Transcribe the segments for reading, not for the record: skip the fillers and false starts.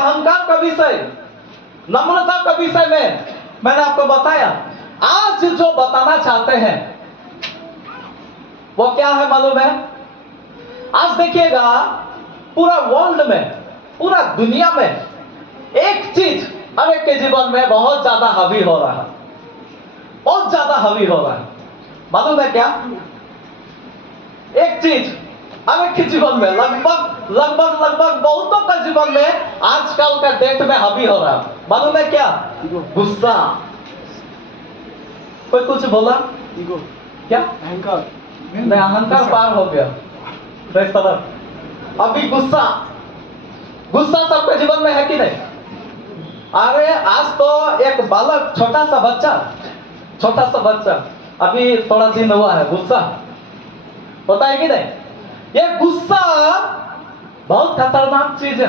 अहंकार का विषय, नम्रता का विषय में मैंने आपको बताया। आज जो बताना चाहते हैं वो क्या है मालूम है? आज देखिएगा पूरा वर्ल्ड में, पूरा दुनिया में एक चीज हर एक के जीवन में बहुत ज्यादा हावी हो रहा है, बहुत ज्यादा हावी हो रहा है। मालूम है क्या? एक चीज हर एक के जीवन में, लगभग लगभग लगभग बहुतों का जीवन में आजकल का डेट में हावी हो रहा है। मालूम है क्या? गुस्सा। कोई कुछ बोला? ईगो। क्या? अहंकार। नहीं, अहंकार पार हो गया। अभी गुस्सा, गुस्सा सबके जीवन में है कि नहीं? अरे आज तो एक बालक, छोटा सा बच्चा अभी थोड़ा दिन हुआ है, गुस्सा होता है कि नहीं? ये गुस्सा बहुत खतरनाक चीज है।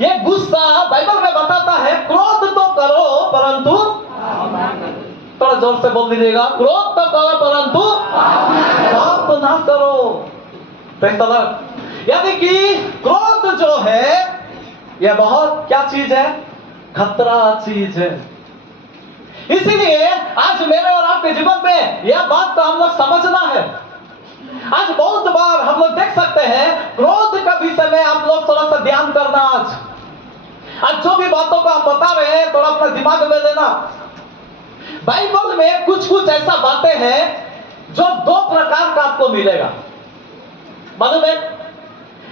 ये गुस्सा बाइबल में बताता है, क्रोध तो करो परंतु, थोड़ा जोर से बोल दीजिएगा, क्रोध तो करो परंतु पाप ना करो। यानी कि क्रोध जो है यह बहुत क्या चीज है? खतरा चीज है। इसीलिए आज मेरे और आपके जीवन में यह बात तो हम लोग समझना है। आज बहुत बार हम लोग देख सकते हैं क्रोध का विषय में आप लोग थोड़ा सा ध्यान करना। आज जो भी बातों को हम बता रहे हैं थोड़ा अपना दिमाग में लेना। बाइबल में कुछ कुछ ऐसा बातें हैं जो दो प्रकार का आपको मिलेगा। मालूम है?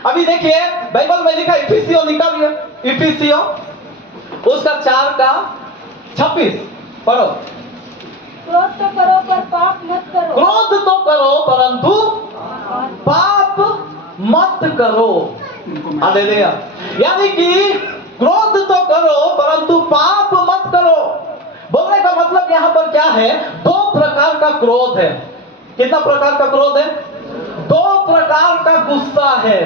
अभी देखिए बाइबल में लिखा, इफिसियों निकालिए, इफिसियों उसका 4:26 पढ़ो। क्रोध तो करो पर पाप मत करो। क्रोध तो करो परंतु पाप मत करो। हालेलुया। यानी कि क्रोध तो करो परंतु पाप मत करो। बोलने का मतलब यहां पर क्या है? दो प्रकार का क्रोध है। कितना प्रकार का क्रोध है? दो प्रकार का गुस्सा है।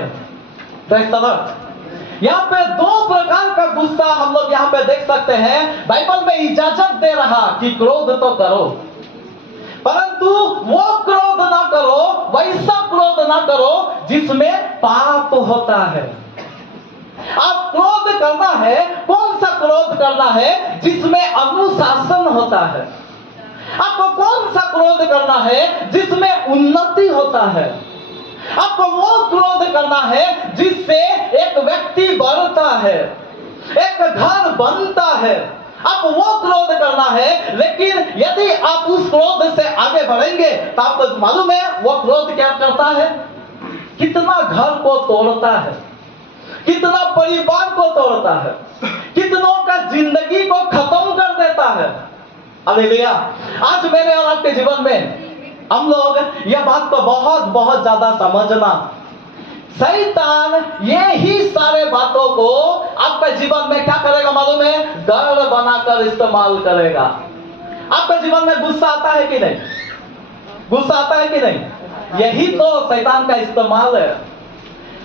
यहाँ पे दो प्रकार का गुस्सा हम लोग यहाँ पे देख सकते हैं। बाइबल में इजाजत दे रहा कि क्रोध तो करो परंतु वो क्रोध ना करो, वैसा क्रोध ना करो जिसमें पाप होता है। आप क्रोध करना है, कौन सा क्रोध करना है? जिसमें अनुशासन होता है। आपको कौन सा क्रोध करना है? जिसमें उन्नति होता है। आपको वो क्रोध करना है जिससे एक व्यक्ति बढ़ता है, एक घर बनता है। आप वो क्रोध करना है। लेकिन यदि आप उस क्रोध से आगे बढ़ेंगे तो आपको मालूम है वो क्रोध क्या करता है? कितना घर को तोड़ता है, कितना परिवार को तोड़ता है, कितनों का जिंदगी को खत्म कर देता है। हालेलुया। आज मेरे और आपके जीवन में हम लोग यह बात को बहुत बहुत ज्यादा समझना। शैतान ये ही सारे बातों को आपके जीवन में क्या करेगा मालूम है? डर बनाकर इस्तेमाल करेगा। आपके जीवन में गुस्सा आता है कि नहीं? गुस्सा आता है कि नहीं? यही तो शैतान का इस्तेमाल है।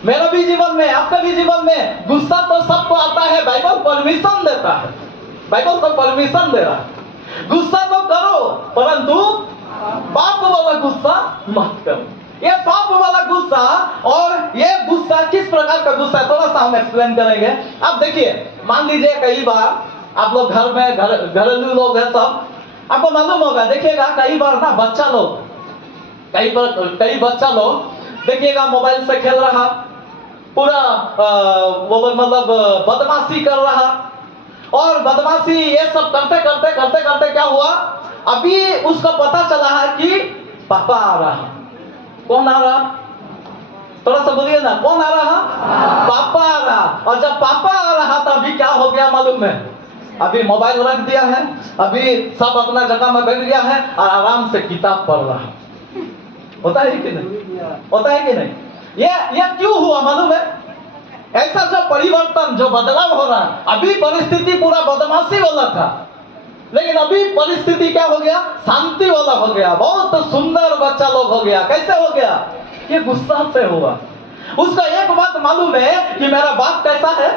मेरा भी जीवन में, आपका भी जीवन में गुस्सा तो सबको आता है। बाइबल परमिशन देता है, बाइबल तो परमिशन दे रहा है। गुस्सा तो करो परंतु पाप वाला गुस्सा मत करो। ये पाप वाला गुस्सा, और ये गुस्सा किस प्रकार का गुस्सा है थोड़ा सा हम एक्सप्लेन करेंगे। अब देखिए, मान लीजिए कई बार आप लोग घर में, घरेलू लोग हैं सब, आपको मालूम होगा, देखिएगा कई बार ना बच्चा लोग, कई बच्चा लोग देखिएगा मोबाइल से खेल रहा, पूरा वो मतलब बदमाशी कर रहा, और बदमाशी ये सब करते करते करते करते क्या हुआ? अभी उसको पता चला है कि पापा आ रहा। कौन आ रहा? थोड़ा सा बोलिए ना, कौन आ रहा? पापा आ रहा। और जब पापा आ रहा तो अभी क्या हो गया मालूम है? अभी मोबाइल रख दिया है, अभी सब अपना जगह में बैठ गया है और आराम से किताब पढ़ रहा। होता है कि नहीं? होता है कि नहीं? ये क्यों हुआ मालूम है? ऐसा जो परिवर्तन, जो बदलाव हो रहा है, अभी परिस्थिति पूरा बदमाशी वाला था, लेकिन अभी परिस्थिति क्या हो गया? शांति वाला हो गया। बहुत सुंदर बच्चा लोग हो गया। कैसे हो गया? ये गुस्सा से हुआ। उसको एक बात मालूम है कि मेरा बाप कैसा है?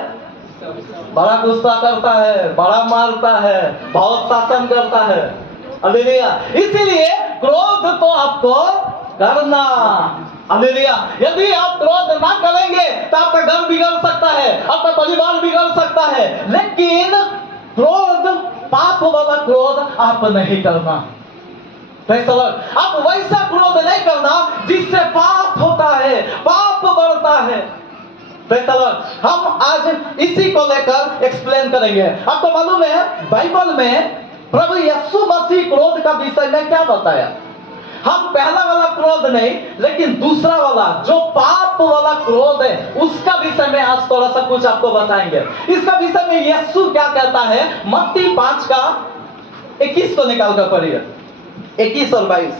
बड़ा गुस्सा करता है, बड़ा मारता है, बहुत शासन करता है। हालेलुया। इसीलिए क्रोध तो आपको करना। हालेलुया। यदि आप क्रोध ना करेंगे तो आपका घर बिगड़ सकता है, आपका परिवार बिगड़ कर सकता है, लेकिन क्रोध, पाप वाला क्रोध आप नहीं करना। Praise the Lord। आप वैसा क्रोध नहीं करना जिससे पाप होता है, पाप बढ़ता है। Praise the Lord। हम आज इसी को लेकर एक्सप्लेन करेंगे। आपको मालूम है बाइबल में प्रभु यीशु मसीह क्रोध का विषय में क्या बताया? हम पहला वाला क्रोध नहीं, लेकिन दूसरा वाला जो पाप वाला क्रोध है उसका विषय में आज थोड़ा सा कुछ आपको बताएंगे। इसका विषय में यीशु क्या कहता है? मत्ती 5 का 21 को निकाल कर पढ़िए, 21 और 22।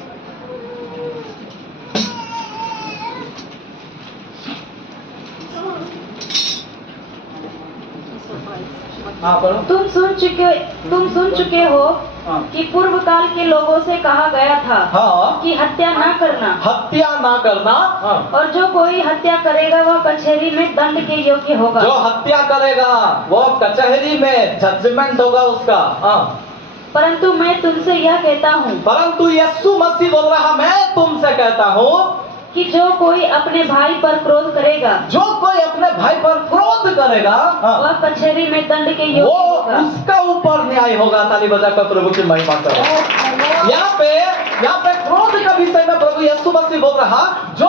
हाँ पढ़ो। तुम सुन चुके हो हाँ। कि पूर्व काल के लोगों से कहा गया था हाँ, कि हत्या ना करना, हत्या ना करना। हाँ। और जो कोई हत्या करेगा वह कचहरी में दंड के योग्य होगा। जो हत्या करेगा वो कचहरी में जजमेंट होगा उसका। हाँ। परंतु मैं तुमसे यह कहता हूँ परंतु यीशु मसीह बोल रहा, मैं तुमसे कहता हूँ कि जो कोई अपने भाई पर क्रोध करेगा, जो कोई अपने भाई पर क्रोध करेगा, हाँ, वह कचहरी में दंड के वो योग्य होगा। उसका ऊपर न्याय होगा। ताली बजाकर प्रभु की महिमा करो। यहाँ पे क्रोध का विषय में प्रभु यीशु मसीह बोल रहा, जो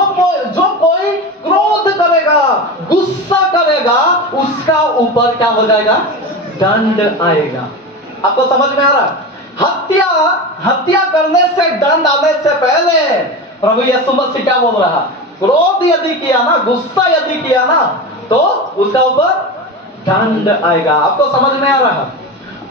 कोई क्रोध करेगा, गुस्सा करेगा, उसका ऊपर क्या हो जाएगा? दंड आएगा। आपको समझ में आ रहा? हत्या करने से, दंड आने से पहले प्रभु यीशु मसीह क्या बोल रहा? क्रोध यदि किया ना, गुस्सा यदि किया ना, तो उसका ऊपर दंड आएगा। आपको समझ में आ रहा?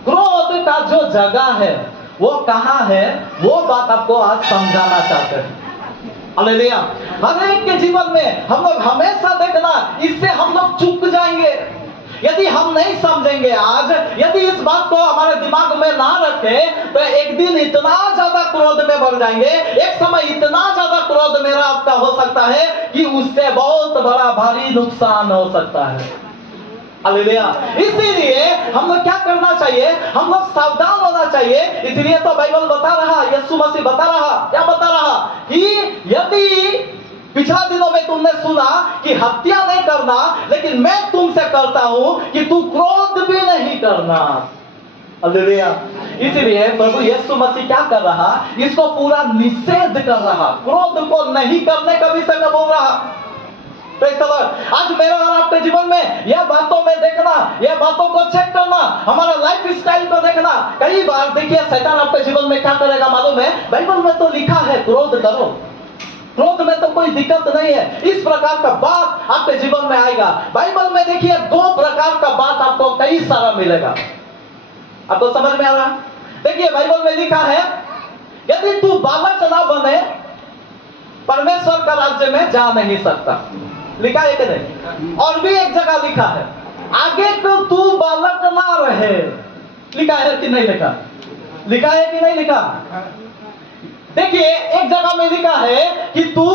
क्रोध का जो जगह है वो कहाँ है, वो बात आपको आज समझाना चाहते हैं। हालेलुया। हर एक के जीवन में हम लोग हमेशा देखना, इससे हम लोग चूक जाएंगे यदि हम नहीं समझेंगे। आज यदि इस बात को हमारे दिमाग में ना रखें तो एक दिन इतना ज्यादा क्रोध में बढ़ जाएंगे, एक समय इतना ज्यादा क्रोध मेरा आपका हो सकता है कि उससे बहुत बड़ा भारी नुकसान हो सकता है। हालेलुया। इसीलिए हम लोग क्या करना चाहिए? हम लोग सावधान होना चाहिए। इसलिए तो बाइबल बता रहा, यीशु मसीह बता रहा, क्या बता रहा? कि यदि पिछला दिनों में तुमने सुना कि हत्या नहीं करना, लेकिन मैं तुमसे करता हूं कि तू क्रोध भी नहीं करना। हालेलुया। इसलिए प्रभु यीशु मसीह क्या कर रहा? इसको पूरा निषेध कर रहा, क्रोध को नहीं करने का विषय में बोल रहा। Praise the Lord। आज मेरा और आपके जीवन में यह बातों में देखना, यह बातों को चेक करना, हमारा लाइफ स्टाइल को देखना। कई बार देखिए शैतान आपके जीवन में क्या करेगा मालूम है? बाइबल में तो लिखा है क्रोध करो, क्रोध में तो कोई दिक्कत नहीं है, इस प्रकार का बात आपके जीवन में आएगा। बाइबल में देखिए 2 प्रकार का बात आपको कई सारा मिलेगा। आपको समझ में आ रहा? देखिए बाइबल में लिखा है, यदि तू बालक ना बने परमेश्वर का राज्य में जा नहीं सकता। लिखा है कि नहीं? और भी एक जगह लिखा है, आगे तो तू बालक ना रहे। लिखा है कि नहीं लिखा? लिखा है कि नहीं लिखा? देखिए एक जगह में लिखा है कि तू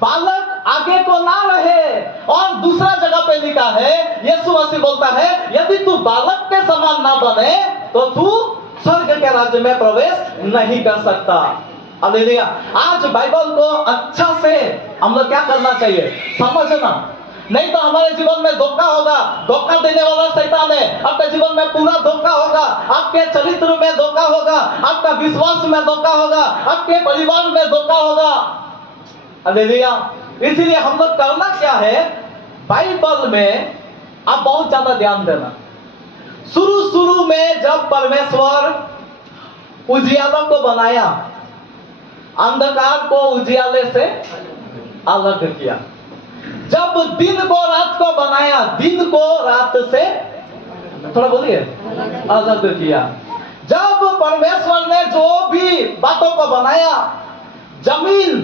बालक आगे को ना रहे, और दूसरा जगह पे लिखा है, यीशु मसीह बोलता है, यदि तू बालक के समान ना बने तो तू स्वर्ग के राज्य में प्रवेश नहीं कर सकता। हालेलुया। आज बाइबल को अच्छा से हम लोग क्या करना चाहिए? समझना। नहीं तो हमारे जीवन में धोखा होगा। धोखा देने वाला शैतान है। आपके जीवन में पूरा धोखा होगा, आपके चरित्र में धोखा होगा, आपका विश्वास में धोखा होगा, आपके परिवार में धोखा होगा। हालेलुया। इसीलिए हम लोग करना क्या है? बाइबल में आप बहुत ज्यादा ध्यान देना। शुरू में जब परमेश्वर उजियाला को बनाया, अंधकार को उजियाले से अलग किया। जब दिन को रात को बनाया, दिन को रात से थोड़ा बोलिए अलग किया। जब परमेश्वर ने जो भी बातों को बनाया, जमीन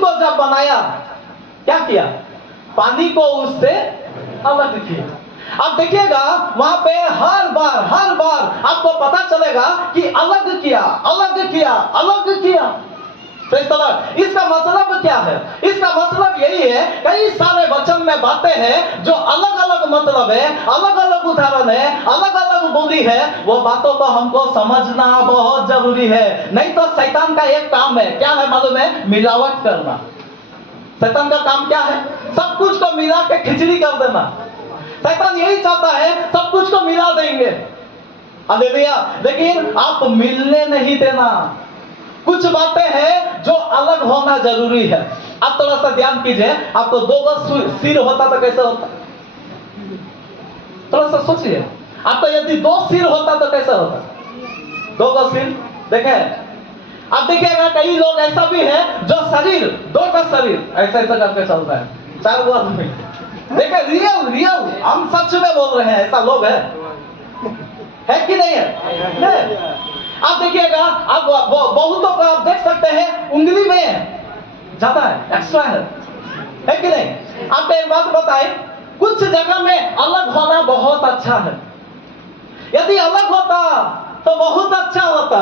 को जब बनाया, क्या किया? पानी को उससे अलग किया। अब देखिएगा वहां पे हर बार आपको पता चलेगा कि अलग किया। Praise the Lord। इसका मतलब क्या है? इसका मतलब यही है, कई सारे वचन में बातें हैं जो अलग अलग मतलब है, अलग अलग उदाहरण है, अलग अलग बोली है। वो बातों को हमको समझना बहुत जरूरी है। नहीं तो शैतान का एक काम है, क्या है मालूम है? मिलावट करना। शैतान का काम क्या है? सब कुछ को मिला के खिचड़ी कर देना। शैतान यही चाहता है सब कुछ को मिला देंगे, हालेलुया। लेकिन आप मिलने नहीं देना। कुछ बातें हैं जो अलग होना जरूरी है। आप थोड़ा सा ध्यान कीजिए, आपको दो सिर होता तो कैसे होता? थोड़ा सा सोचिए, आपको यदि दो सिर होता तो कैसे होता? दो सिर देखे, आप देखिएगा कई लोग ऐसा भी है जो शरीर, दो का शरीर ऐसा ऐसा करके चल रहा है, 4 गो आदमी देखे। रियल हम सच में बोल रहे हैं, ऐसा लोग है कि नहीं है? नहीं। आप देखिएगा, आप बहुतों को आप देख सकते हैं उंगली में ज्यादा है, एक्स्ट्रा है कि नहीं? आपको एक बात बताएं, कुछ जगह में अलग होना बहुत अच्छा है। यदि अलग होता तो बहुत अच्छा होता।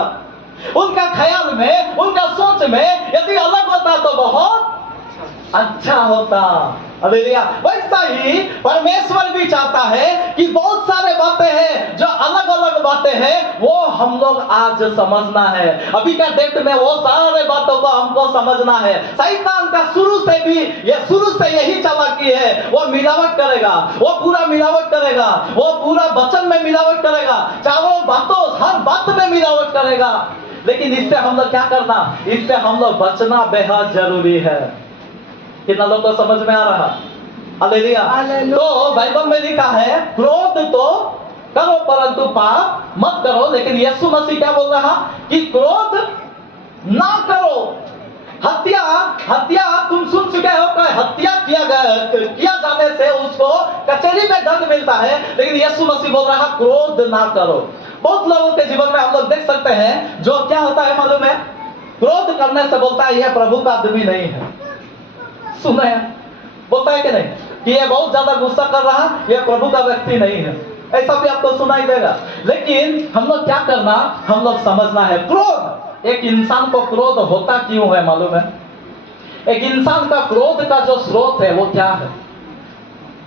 उनका ख्याल में, उनका सोच में यदि अलग होता तो बहुत अच्छा होता, हालेलुया। वैसा ही परमेश्वर भी चाहता है कि बहुत सारे बातें हैं जो अलग अलग बातें हैं, वो हम लोग आज समझना है। अभी का डेट में वो सारे बातों को हमको समझना है। शैतान का शुरू से यही चालाकी है, वो मिलावट करेगा, वो पूरा मिलावट करेगा, वो पूरा वचन में मिलावट करेगा, चारों बातों हर बात में मिलावट करेगा। लेकिन इससे हम लोग क्या करना? इससे हम लोग बचना बेहद जरूरी है। कितना लोग को समझ में आ रहा? हालेलुया। तो बाइबल में लिखा है, क्रोध तो करो परंतु पाप मत करो। लेकिन यीशु मसीह क्या बोल रहा कि क्रोध ना करो। हत्या तुम सुन चुके हो कि हत्या किया जाने से उसको कचहरी में दंड मिलता है, लेकिन यीशु मसीह बोल रहा क्रोध ना करो। बहुत लोगों के जीवन में हम लोग देख सकते हैं जो क्या होता है मालूम है? क्रोध करने से बोलता है यह प्रभु का आदमी नहीं है। सुना है? बोलता है कि नहीं कि ये बहुत ज्यादा गुस्सा कर रहा, ये प्रभु का व्यक्ति नहीं है। ऐसा भी आपको सुनाई देगा। लेकिन हम लोग क्या करना? हम लोग समझना है क्रोध, एक इंसान को क्रोध होता क्यों है मालूम है? एक इंसान का क्रोध का जो स्रोत है वो क्या है?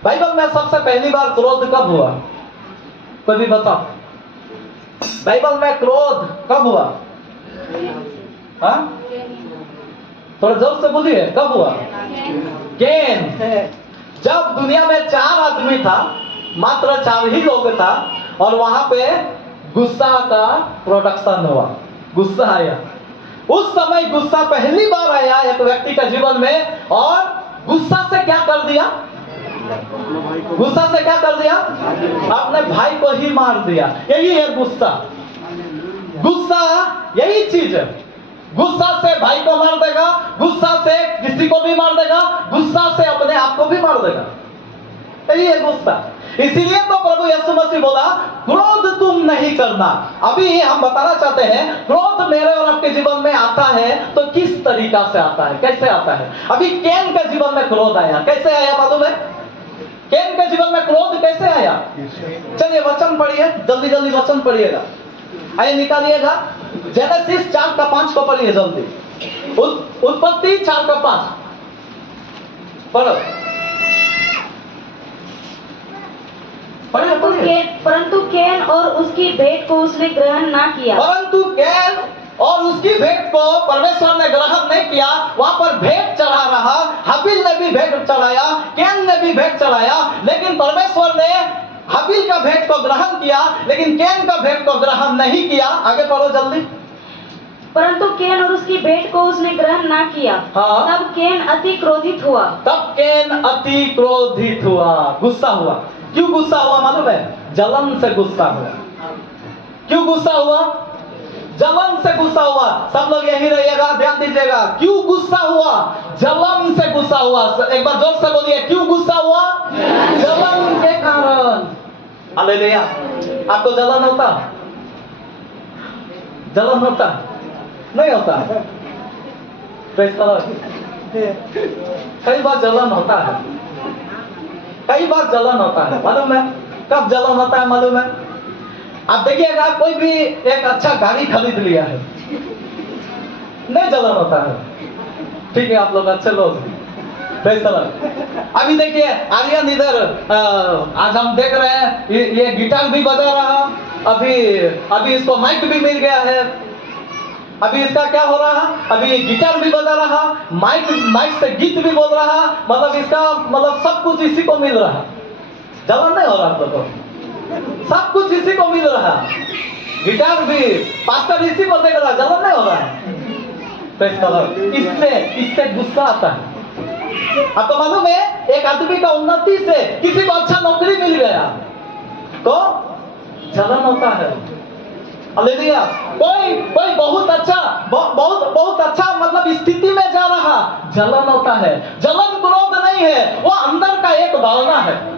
बाइबल में सबसे पहली बार क्रोध कब हुआ? कोई भी बताओ, बाइबल में क्रोध कब हुआ? हाँ, थोड़ा जोर से बोलिए, कब हुआ? कैन। जब दुनिया में 4 आदमी था, मात्र 4 ही लोग था, और वहां पे गुस्सा का प्रोडक्शन हुआ, गुस्सा आया। उस समय गुस्सा पहली बार आया एक व्यक्ति के जीवन में, और गुस्सा से क्या कर दिया? गुस्सा से क्या कर दिया? अपने भाई को ही मार दिया। यही है गुस्सा। गुस्सा यही चीज है। गुस्सा से भाई को मार देगा, गुस्सा से किसी को भी मार देगा, गुस्सा से अपने आप को भी मार देगा। यही है गुस्सा। इसीलिए तो प्रभु यीशु मसीह बोला क्रोध तुम नहीं करना। अभी हम बताना चाहते हैं क्रोध मेरे और आपके जीवन में आता है तो किस तरीका से आता है, कैसे आता है। अभी कैन के जीवन में क्रोध आया, कैसे आया मालूम है? कैन के जीवन में क्रोध कैसे आया? चलिए वचन पढ़िए, जल्दी जल्दी वचन पढ़िएगा। आइए निकालिएगा, जेनेसिस 4 का 5 को पढ़िए जल्दी। उत्पत्ति 4 का 5 पढ़ो, पढ़िए। परंतु कैन और उसकी भेंट को उसने ग्रहण ना किया। परंतु कैन और उसकी भेंट को परमेश्वर ने ग्रहण नहीं किया। वहां पर भेंट चढ़ा रहा, हाबिल ने भी भेंट चढ़ाया, कैन ने भी भेंट चढ़ाया, लेकिन परमेश्वर ने हाबिल का भेंट को ग्रहण किया, लेकिन कैन का भेंट को ग्रहण नहीं किया। आगे पढ़ो जल्दी। परंतु कैन और उसकी भेंट को उसने ग्रहण ना किया। हाँ। तब कैन अति क्रोधित हुआ। तब कैन अति क्रोधित हुआ, गुस्सा हुआ। क्यों गुस्सा हुआ मालूम है? जलन से गुस्सा हुआ। क्यों गुस्सा हुआ? जलन से गुस्सा हुआ। सब लोग यही रहिएगा, ध्यान दीजिएगा। क्यों गुस्सा हुआ? जलन से गुस्सा हुआ। एक बार जोर से बोलिए, क्यों गुस्सा हुआ? जलन के कारण। हालेलुया। आपको जलन होता? जलन होता? नहीं होता? Praise the Lord. कई बार जलन होता है, कई बार जलन होता है। मालूम है कब जलन होता है? मालूम है? आप देखिएगा, कोई भी एक अच्छा गाड़ी खरीद लिया है, नहीं जलन होता है। ठीक है, आप लोग अच्छे लोग। Praise the Lord. अभी देखिए आर्यन इधर, आज हम देख रहे हैं ये गिटार भी बजा रहा, अभी इसको माइक भी मिल गया है। अभी इसका क्या हो रहा? अभी गिटार भी बजा रहा, माइक से गीत भी बोल रहा, मतलब इसका मतलब सब कुछ इसी को मिल रहा। जलन नहीं हो रहा आप लोगों को? सब कुछ इसी को मिल रहा, गिटार भी पास्टर इसी को देख रहा, जलन नहीं हो रहा है। Praise the Lord। इससे गुस्सा आता है। आपको मालूम है, एक आदमी का उन्नति से किसी को अच्छा नौकरी मिल गया तो जलन होता है। हालेलुया। कोई बहुत अच्छा मतलब स्थिति में जा रहा, जलन होता है। जलन क्रोध नहीं है, वो अंदर का एक भावना है।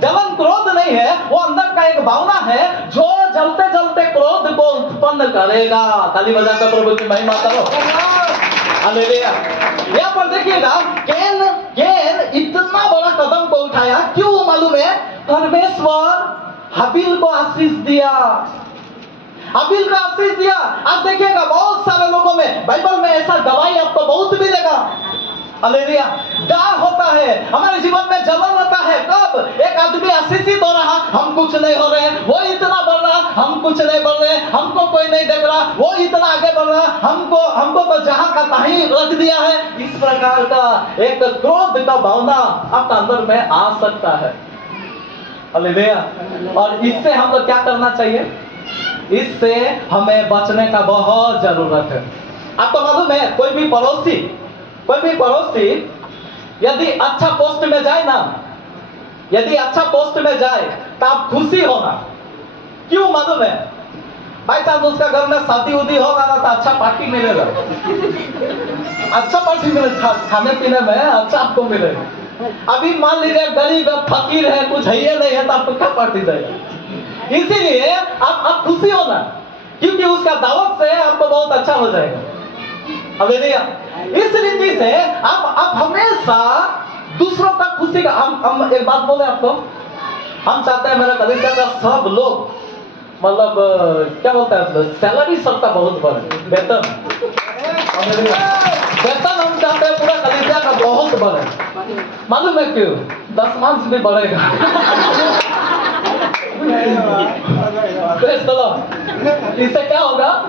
जलन क्रोध नहीं है, वो अंदर का एक भावना है जो जलते जलते क्रोध को उत्पन्न करेगा। ताली बजाकर प्रभु की महिमा करो। हालेलुया। यहाँ पर देखिएगा, कैन इतना बड़ा कदम को उठाया, क्यों मालूम है? परमेश्वर हाबिल को आशीष दिया, हाबिल को आशीष दिया। आज देखिएगा बहुत सारे लोगों में, बाइबल में ऐसा गवाही आपको बहुत मिलेगा। हालेलुया। डर होता है हमारे जीवन में, जलन होता है। कब एक आदमी आशीषित हो रहा, हम कुछ नहीं हो रहे, वो इतना बढ़ रहा, हम कुछ नहीं बढ़ रहे, हमको कोई नहीं देख रहा, वो इतना आगे बढ़ रहा, हमको तो जहां का तहीं रख दिया है। इस प्रकार का एक क्रोध का भावना आपका अंदर में आ सकता है। हालेलुया। और इससे हम लोग क्या करना चाहिए? इससे हमें बचने का बहुत जरूरत है। आपको मालूम है, कोई भी पड़ोसी यदि अच्छा पोस्ट में जाए ना, यदि अच्छा पोस्ट में जाए तो आप खुशी होना। क्यों मालूम है? भाई साहब उसका घर में शादी उदी होगा ना तो अच्छा पार्टी मिलेगा, अच्छा पार्टी मिलेगा, खाने पीने में अच्छा आपको मिलेगा। अभी मान लीजिए गरीब है, फकीर है, कुछ है ही नहीं है, तो आपको क्या पार्टी देगा? इसीलिए आप खुशी होना, क्योंकि उसका दावत से आपको बहुत अच्छा हो जाएगा। हालेलुया। इस रीति से आप हमेशा दूसरों का खुशी का, हम एक बात बोले आपको, हम चाहते हैं मेरा कलीसिया का सब लोग मतलब क्या बोलता है, सैलरी सबका बहुत बढ़े, वेतन हम चाहते हैं पूरा कलीसिया का बहुत बढ़े। मालूम है क्यों? 10 मांस भी बढ़ेगा। इससे क्या होगा?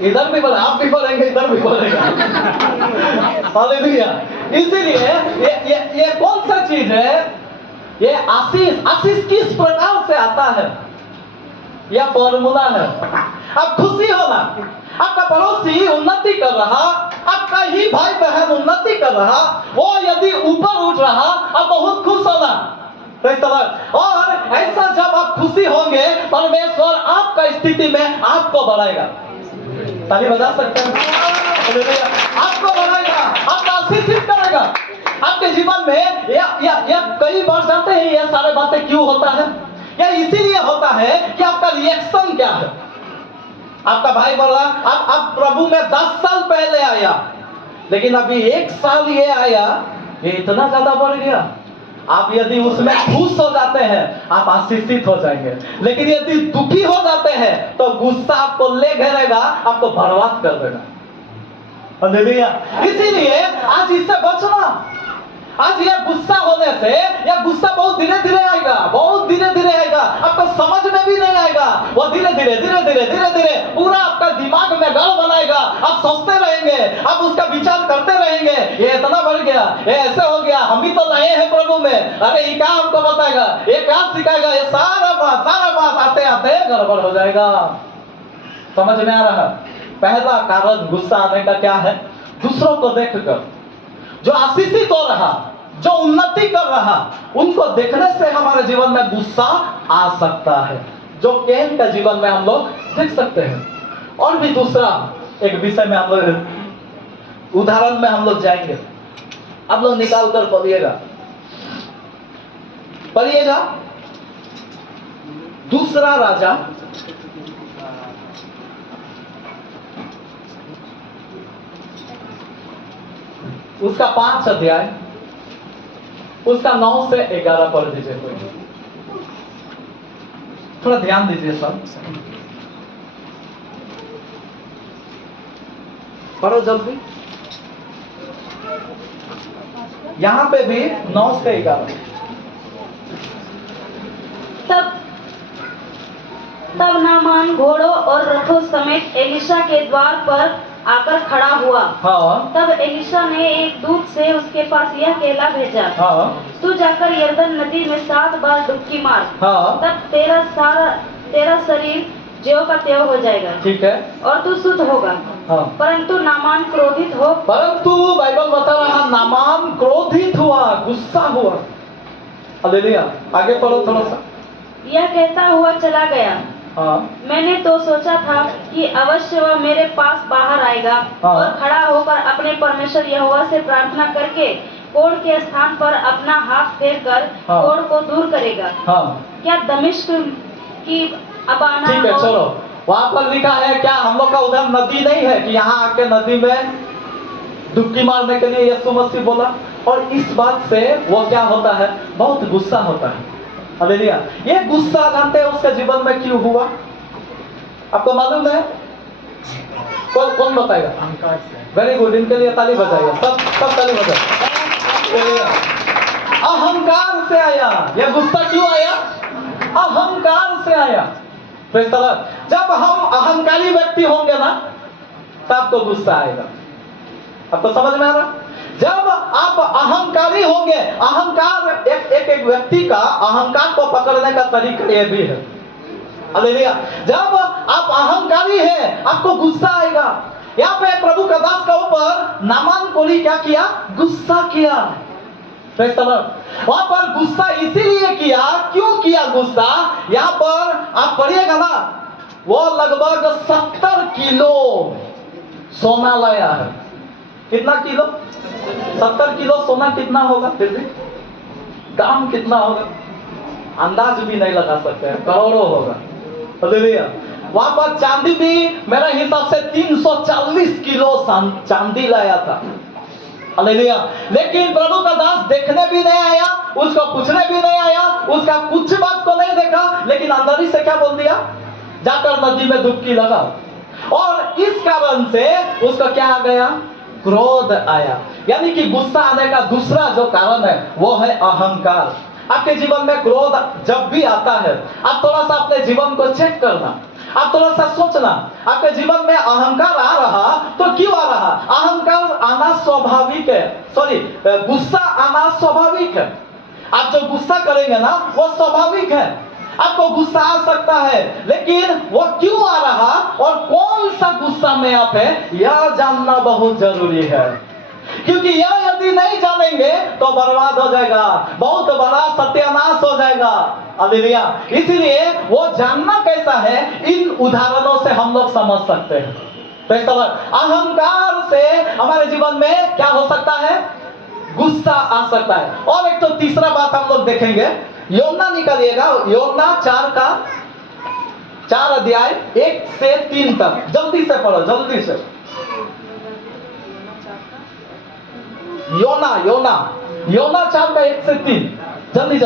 इधर भी बढ़े, आप भी बढ़ेंगे, इधर भी बढ़ेगा। हालेलुया। इसीलिए ये कौन सा चीज है? ये आशीष किस प्रकार से आता है? यह फॉर्मूला है। आप खुशी होना, आपका पड़ोसी उन्नति कर रहा, आपका ही भाई बहन उन्नति कर रहा, वो यदि ऊपर उठ रहा, आप बहुत खुश होना। और ऐसा जब आप खुशी होंगे, परमेश्वर आपका स्थिति में आपको बढ़ाएगा। ताली बजा सकते हैं? आपको बढ़ाएगा, आपको आशीषित करेगा। आपके जीवन में या कई बार जानते हैं ये सारे बातें क्यों होता है? यह इसीलिए होता है कि आपका रिएक्शन क्या है। आपका भाई बोला आप प्रभु में 10 साल पहले आया, लेकिन अभी 1 साल ये आया, ये इतना ज्यादा बढ़ गया। आप यदि उसमें खुश हो जाते हैं, आप आशीषित हो जाएंगे। लेकिन यदि दुखी हो जाते हैं तो गुस्सा आपको ले घेरेगा, आपको बर्बाद कर देगा। हालेलुया। इसीलिए आज इससे बचना। आज यह गुस्सा होने से, यह गुस्सा बहुत धीरे धीरे आएगा, बहुत धीरे धीरे आएगा, आपको समझ में भी नहीं आएगा। वो धीरे धीरे पूरा आपका दिमाग में गढ़ बनाएगा। आप सोचते रहेंगे, आप उसका विचार करते रहेंगे, ये इतना बढ़ गया, ये ऐसे हो गया, हम ही तो नए हैं प्रभु में, अरे ये क्या हमको बताएगा, ये क्या सिखाएगा, ये सारा बात आते आते गड़बड़ हो जाएगा। समझ में आ रहा? पहला कारण गुस्सा आने का क्या है? दूसरों को देखकर जो आशीषित हो रहा, जो उन्नति कर रहा, उनको देखने से हमारे जीवन में गुस्सा आ सकता है, जो कैन का जीवन में हम लोग देख सकते हैं। और भी दूसरा एक विषय में हम लोग उदाहरण में हम लोग जाएंगे, आप लोग निकाल कर पढ़िएगा। दूसरा राजा उसका 5 अध्याय, उसका 9 से 11 पढ़ दीजिए। कोई थोड़ा ध्यान दीजिए सब, पढ़ो जल्दी। यहां पे भी 9 से 11। तब नामान घोड़ों और रथों समेत एलिशा के द्वार पर आकर खड़ा हुआ। हाँ। तब एलिशा ने एक दूत से उसके पास यह कहला भेजा, तू जाकर यरदन नदी में 7 बार डुबकी मार, हाँ तब तेरा शरीर ज्यों का त्यों हो जाएगा ठीक है। और तू शुद्ध होगा। हाँ परंतु नामान क्रोधित हो, परंतु बाइबल बता रहा नामान क्रोधित हुआ, गुस्सा हुआ। हालेलुया। आगे पढ़ो थोड़ा सा। यह कहता हुआ चला गया, हाँ मैंने तो सोचा था कि अवश्य वह मेरे पास बाहर आएगा हाँ। और खड़ा होकर अपने परमेश्वर यहोवा से प्रार्थना करके कोढ़ के स्थान पर अपना हाथ फेर कर हाँ। कोढ़ को दूर करेगा। हाँ क्या दमिश्क की अबाना ठीक है, और- चलो। वहां पर लिखा है क्या हम लोग का उधर नदी नहीं है कि यहाँ आके नदी में डुबकी मारने के लिए यीशु मसीह बोला? और इस बात से वो क्या होता है, बहुत गुस्सा होता है। हालेलुया। ये गुस्सा जानते हैं उसके जीवन में क्यों हुआ? आपको मालूम है? कौन बताएगा? वेरी गुड, इनके लिए ताली बजाइए, सब ताली बजाइए। अहंकार से आया यह गुस्सा। क्यों आया? अहंकार से आया। Praise the Lord. जब हम अहंकारी व्यक्ति होंगे ना तब तो गुस्सा आएगा। आपको समझ में आ रहा? जब आप अहंकारी होंगे, अहंकार एक व्यक्ति का अहंकार को पकड़ने का तरीका यह भी है। हालेलुया। जब आप अहंकारी हैं आपको गुस्सा आएगा। यहाँ पे प्रभु का दास का ऊपर नामान को क्या किया? गुस्सा किया। Praise the Lord. वहां पर गुस्सा इसीलिए किया, क्यों किया गुस्सा? यहाँ पर आप पढ़िएगा ना, वो लगभग 70 किलो सोना लाया है। कितना किलो? 70 किलो सोना कितना होगा? फिर भी दाम कितना होगा अंदाज भी नहीं लगा सकते हैं, करोड़ों होगा। हालेलुया। वहां पर चांदी भी मेरे हिसाब से 340 किलो चांदी लाया था। हालेलुया। लेकिन प्रभु का दास देखने भी नहीं आया, उसको पूछने भी नहीं आया, उसका कुछ बात को नहीं देखा, लेकिन अंदर ही से क्या बोल दिया? जाकर नदी में डुबकी लगा। और इस कारण से उसको क्या आ गया? क्रोध आया। यानी कि गुस्सा आने का दूसरा जो कारण है वो है अहंकार। आपके जीवन में क्रोध जब भी आता है, आप थोड़ा सा अपने जीवन को चेक करना, आप थोड़ा सा सोचना, आपके जीवन में अहंकार आ रहा तो क्यों आ रहा? अहंकार आना स्वाभाविक है, गुस्सा आना स्वाभाविक है। आप जो गुस्सा करेंगे ना वो स्वाभाविक है। आपको गुस्सा आ सकता है, लेकिन वो क्यों आ रहा और कौन सा गुस्सा में आप है यह जानना बहुत जरूरी है। क्योंकि यह यदि नहीं जानेंगे तो बर्बाद हो जाएगा, बहुत बड़ा सत्यानाश हो जाएगा। हालेलुया। इसीलिए वो जानना कैसा है, इन उदाहरणों से हम लोग समझ सकते हैं। Praise the Lord. अहंकार से हमारे जीवन में क्या हो सकता है? गुस्सा आ सकता है। और एक तो तीसरा बात हम लोग देखेंगे, योना निकालिएगा, योना 4 अध्याय 1 से 3 तक। जल्दी से पढ़ो, जल्दी से। योना 4 का 1 से 3, जल्दी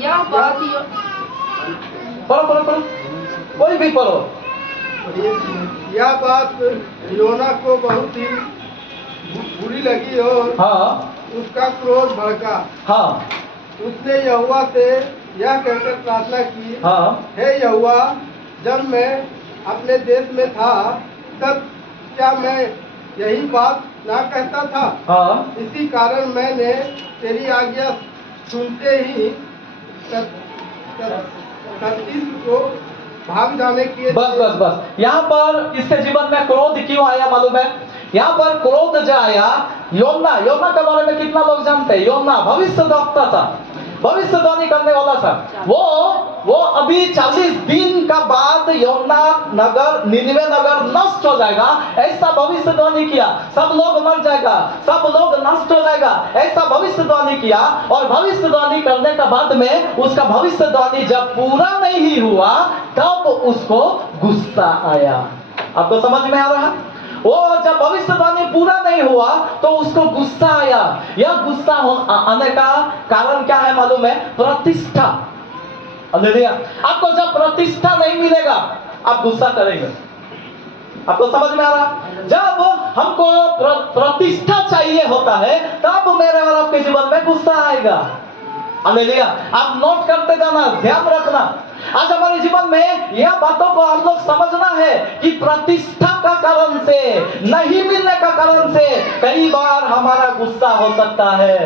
यह बात पढ़ो, कोई भी पढ़ो। यह बात योना को बहुत ही बुरी लगी और हाँ उसका क्रोध भड़का। हाँ उसने यहोवा से यह कहकर प्रार्थना की, हाँ हे यहोवा, जब मैं अपने देश में था तब क्या मैं यही बात ना कहता था? हाँ इसी कारण मैंने तेरी आज्ञा सुनते ही तर्शीश को भाग जाने के बस। यहाँ पर इसके जीवन में क्रोध क्यों आया मालूम है? यहाँ पर क्रोध जो आया, योना के बारे में कितना लोग जानते हैं? योना भविष्यद्वक्ता था, भविष्यवाणी करने वाला था। वो अभी 40 दिन का बाद निनवे नगर नष्ट हो जाएगा ऐसा भविष्यवाणी किया। सब लोग मर जाएगा, सब लोग नष्ट हो जाएगा ऐसा भविष्यवाणी किया। और भविष्यवाणी करने के बाद में उसका भविष्यवाणी जब पूरा नहीं हुआ तब उसको गुस्सा आया। आपको समझ में आ रहा? वो जब भविष्यवाणी पूरा नहीं हुआ तो उसको गुस्सा आया। यह गुस्सा आने का कारण क्या है मालूम है? प्रतिष्ठा। हालेलुया। आपको जब प्रतिष्ठा नहीं मिलेगा आप गुस्सा करेंगे। आपको समझ में आ रहा? जब हमको प्रतिष्ठा चाहिए होता है तब मेरे और आपके जीवन में गुस्सा आएगा। हालेलुया। आप नोट करते जाना, ध्यान रखना। आज हमारे जीवन में यह बातों को हम लोग समझना है कि प्रतिष्ठा का कारण से, नहीं मिलने का कारण से कई बार हमारा गुस्सा हो सकता है,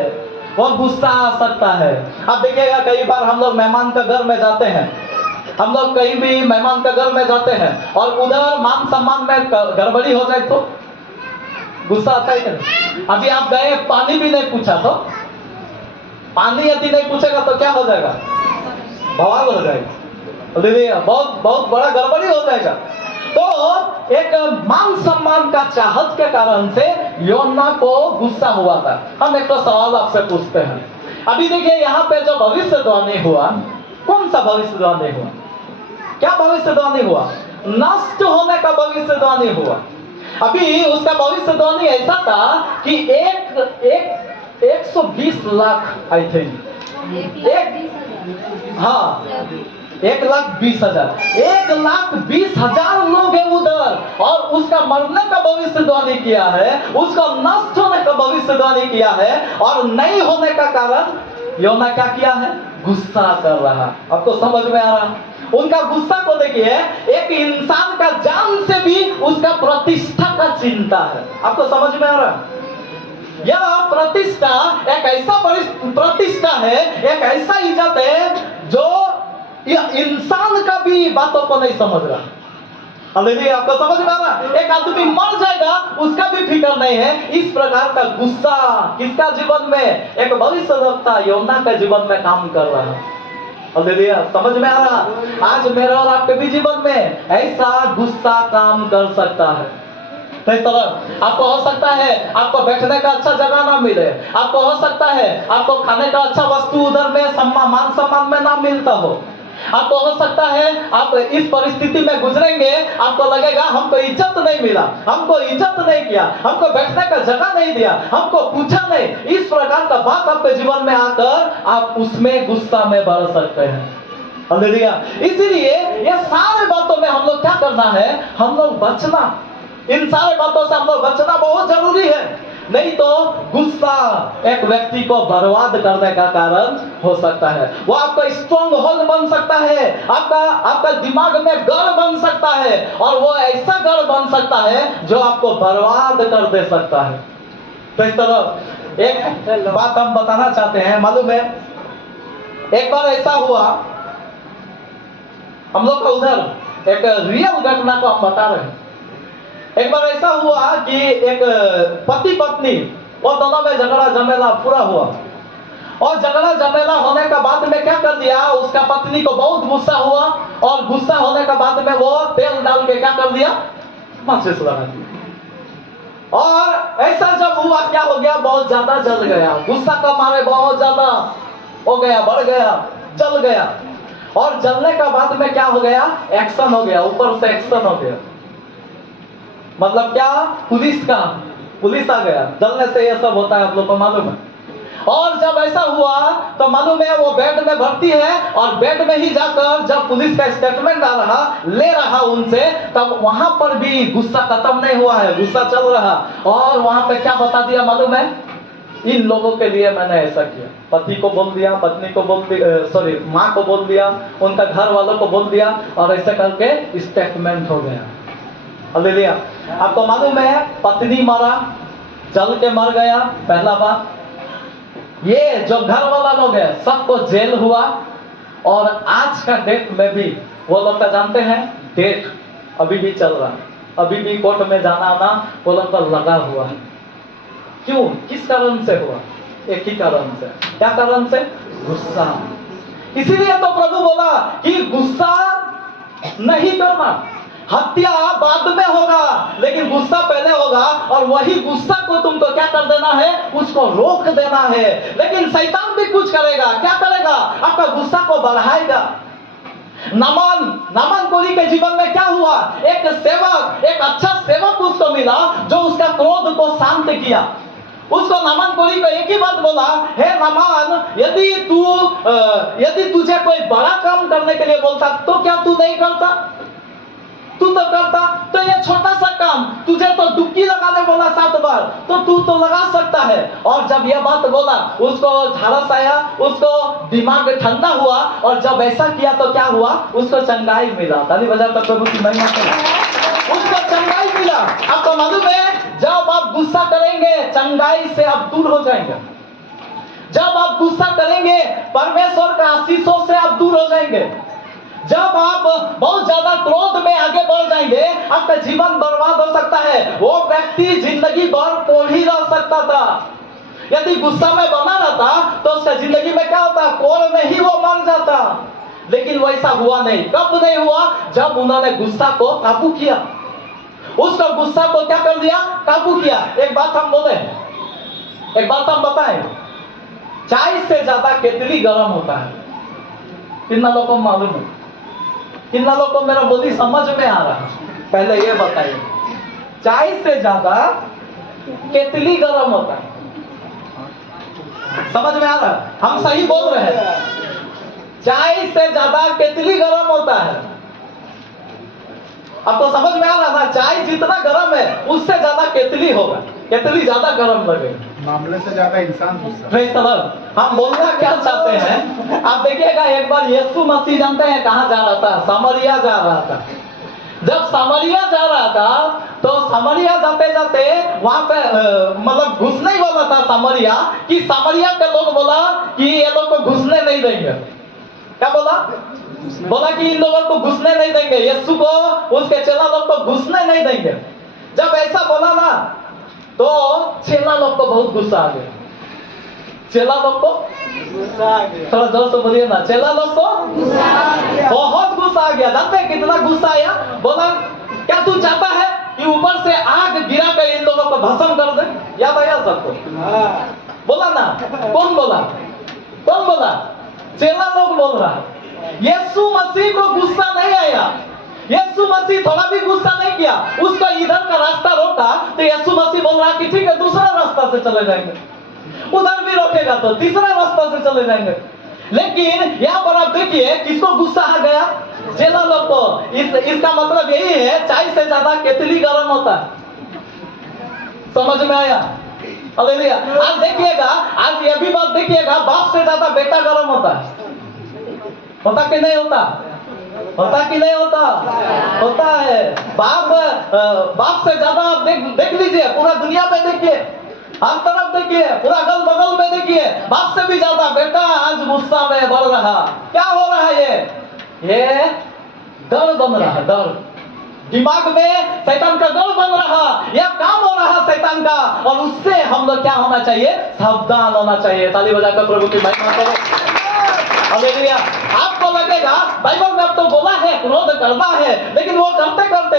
वो गुस्सा आ सकता है। अब देखिएगा, कई बार हम लोग मेहमान का घर में जाते हैं, हम लोग कहीं भी मेहमान का घर में जाते हैं और उधर मान सम्मान में गड़बड़ी हो जाए तो गुस्सा आता है क्या? अभी आप गए, पानी भी नहीं पूछा, तो पानी यदि नहीं पूछेगा तो क्या हो जाएगा? बवाल हो जाएगा, बहुत बहुत बड़ा गड़बड़ी हो जाएगा। तो एक मान सम्मान का चाहत के कारण से योना को गुस्सा हुआ था। हम एक तो सवाल आपसे पूछते हैं, अभी देखिए यहाँ पे जो भविष्यवाणी हुआ, कौन सा भविष्यवाणी हुआ? क्या भविष्यवाणी हुआ? नष्ट होने का भविष्यवाणी हुआ। अभी उसका भविष्यवाणी ऐसा था कि 120 लाख, आई थिंक, 1,20,000 1,20,000 लोग हैं उधर, और उसका मरने का भविष्यवाणी किया है, उसका नष्ट होने का भविष्यवाणी किया है, और नहीं होने का कारण योना क्या किया है? गुस्सा कर रहा। आपको समझ में आ रहा? उनका गुस्सा को देखिए, एक इंसान का जान से भी उसका प्रतिष्ठा का चिंता है। आपको समझ में आ रहा? यह प्रतिष्ठा एक ऐसा प्रतिष्ठा है, एक ऐसा इज्जत है जो यह इंसान का भी बातों को नहीं समझ रहा। हालेलुया। आपको समझ में आ रहा? एक आदमी मर जाएगा, उसका भी फिक्र नहीं है। इस प्रकार का गुस्सा किसका जीवन में? एक भविष्यवक्ता योना के जीवन में काम कर रहा है। हालेलुया। समझ में आ रहा? आज मेरे और आपके भी जीवन में ऐसा गुस्सा काम कर सकता है। तो इस तरह आपको हो सकता है आपको बैठने का अच्छा जगह ना मिले, आपको हो सकता है आपको खाने का अच्छा वस्तु उधर में मान सम्मान में ना मिलता हो, आपको हो सकता है आप इस परिस्थिति में गुजरेंगे, आपको लगेगा हमको इज्जत नहीं मिला, हमको इज्जत नहीं किया, हमको बैठने का जगह नहीं दिया, हमको पूछा नहीं। इस प्रकार का बात आपके जीवन में आकर आप उसमें गुस्सा में बढ़ सकते हैं। हालेलुया। इसीलिए ये सारे बातों में हम लोग क्या करना है? हम लोग बचना, इन सारे बातों से हम लोग बचना बहुत जरूरी है। नहीं तो गुस्सा एक व्यक्ति को बर्बाद करने का कारण हो सकता है। वो आपका स्ट्रॉन्ग होल्ड बन सकता है, आपका दिमाग में गढ़ बन सकता है, और वो ऐसा गढ़ बन सकता है जो आपको बर्बाद कर दे सकता है। तो इस तरह एक बात हम बताना चाहते हैं। मालूम है, एक बार ऐसा हुआ, हम लोग का उधर एक रियल घटना को हम बता रहे हैं। एक बार ऐसा हुआ कि एक पति पत्नी, वो दोनों में झगड़ा झमेला पूरा हुआ, और झगड़ा झमेला होने का बाद में क्या कर दिया, उसका पत्नी को बहुत गुस्सा हुआ, और गुस्सा होने का बाद में वो तेल डाल के क्या कर दिया? माचिस लगा दिया। और ऐसा जब हुआ, क्या हो गया? बहुत ज्यादा जल गया, गुस्सा का मारे बहुत ज्यादा हो गया, बढ़ गया, जल गया। और जलने का बाद में क्या हो गया? एक्शन हो गया, ऊपर से एक्शन हो गया। मतलब क्या? पुलिस आ गया। जलने से ये सब होता है, आप लोग को मालूम है। और जब ऐसा हुआ तो मालूम है वो बेड में भर्ती है, और बेड में ही जाकर जब पुलिस का स्टेटमेंट ले रहा उनसे, तब वहां पर भी गुस्सा खत्म नहीं हुआ है, गुस्सा चल रहा। और वहां पे क्या बता दिया मालूम है? इन लोगों के लिए मैंने ऐसा किया। पति को बोल दिया, पत्नी को बोल दिया, माँ को बोल दिया, उनका घर वालों को बोल दिया, और ऐसे करके स्टेटमेंट हो गया। हालेलुया। आपको मालूम है, पत्नी मरा, जल के मर गया, पहला बात। ये जो घर वाला लोग है सबको जेल हुआ, और आज का डेट में भी वो लोग का जानते हैं, डेट अभी भी चल रहा है, अभी भी कोर्ट में जाना आना वो लोग का लगा हुआ है। क्यों? किस कारण से हुआ? एक ही कारण से। क्या कारण से? गुस्सा। इसीलिए तो प्रभु बोला कि गुस्सा नहीं करना। हत्या बाद में होगा, लेकिन गुस्सा पहले होगा, और वही गुस्सा को तुमको क्या कर देना है? उसको रोक देना है। लेकिन शैतान भी कुछ करेगा। क्या करेगा? आपका गुस्सा को बढ़ाएगा। नामान कोरी के जीवन में क्या हुआ? एक सेवक, एक अच्छा सेवक उसको मिला जो उसका क्रोध को शांत किया। उसको नामान कोरी को एक ही बात बोला, हे नामान, यदि तुझे कोई बड़ा काम करने के लिए बोलता तो क्या तू नहीं करता? तू तो करता, तो ये छोटा सा काम, तुझे तो डुबकी लगाने बोला 7 बार, तो तू तो लगा सकता है। और जब यह बात बोला, उसको झारस आया, उसको दिमाग ठंडा हुआ, और जब ऐसा किया तो क्या हुआ, उसको चंगाई मिला। ताली बजा कर प्रभु की महिमा करें। उसको चंगाई मिला। आपको मालूम है, जब आप गुस्सा करेंगे चंगाई से आप दूर हो जाएंगे। जब आप गुस्सा करेंगे परमेश्वर का आशीषों से आप दूर हो जाएंगे। जब आप बहुत ज्यादा क्रोध में आगे बढ़ जाएंगे, आपका जीवन बर्बाद हो सकता है। वो व्यक्ति जिंदगी भर कोढ़ ही रह सकता था। यदि गुस्सा में बना रहता तो उसका जिंदगी में क्या होता, कोढ़ में ही वो मर जाता। लेकिन वैसा हुआ नहीं। कब नहीं हुआ, जब उन्होंने गुस्सा को काबू किया। उसका गुस्सा को क्या कर दिया, काबू किया। एक बात हम बोले, एक बात हम बताएं, चाय से ज्यादा केतली गर्म होता है। कितना लोगों को मालूम है? कितना लोगों को मेरा बोली समझ में आ रहा है? पहले ये बताइए, चाय से ज्यादा केतली गर्म होता है। समझ में आ रहा है? हम सही बोल रहे हैं। चाय से ज्यादा केतली गर्म होता है। अब तो समझ में आ रहा था, चाय जितना गर्म है उससे ज्यादा केतली होगा, केतली ज्यादा गर्म लगेगा। मामले से ज्यादा इंसान गुस्सा। Praise the Lord. हम बोलना क्या चाहते हैं, आप देखिएगा, एक बार यीशु मसीह जानते हैं कहाँ जा रहा था? सामरिया जा रहा था। जब सामरिया जा रहा था, तो सामरिया जाते जाते वहां पे मतलब घुसने ही वाला था सामरिया, कि सामरिया के लोग बोला कि ये लोग को घुसने नहीं देंगे। क्या बोला? बोला कि इन लोगों को घुसने नहीं देंगे, यीशु को, उसके चेला लोग को घुसने नहीं देंगे। जब ऐसा बोला ना, तो चेला लोग को बहुत गुस्सा आ गया। चेला लोग को थोड़ा जोर से बोलिए ना, चेला लोग को बहुत गुस्सा आ गया। जानते हैं कितना गुस्सा आया? बोला, क्या तू चाहता है कि ऊपर से आग गिरा कर इन लोगों को भस्म कर दे? याद आया सबको? बोला ना, कौन बोला? कौन बोला? चेला लोग बोल रहा है। यीशु मसीह को गुस्सा नहीं आया। यीशु मसीह थोड़ा भी गुस्सा नहीं किया। उसका इधर का रास्ता रोका तो यीशु मसीह बोल रहा कि ठीक है, दूसरा रास्ता से चले जाएंगे। उधर भी रोकेगा तो तीसरा रास्ता से चले जाएंगे। लेकिन यहाँ पर आप देखिए, किसको गुस्सा आ गया? चेला लोग को। इसका मतलब यही है, चाय से ज्यादा केतली गर्म होता है। समझ में आया? हालेलुया। आज देखिएगा, आज ये भी बात देखिएगा, बाप से ज्यादा बेटा गर्म होता है। होता कि नहीं होता? होता कि नहीं होता? होता है। बाप से ज्यादा आप देख लीजिए, पूरा दुनिया में देखिए, हर तरफ देखिए, पूरा अगल बगल में देखिए, बाप से भी ज्यादा बेटा आज गुस्सा में बढ़ रहा। क्या हो रहा है? ये डर बन रहा है। डर दिमाग में शैतान का डर बन रहा, यह काम हो रहा शैतान का। और उससे हम लोग क्या होना चाहिए? सावधान होना चाहिए। ताली बजाकर प्रभु की महिमा करो। हालेलुया। आपको लगेगा बाइबल में अब तो बोला है क्रोध करना है, लेकिन वो करते करते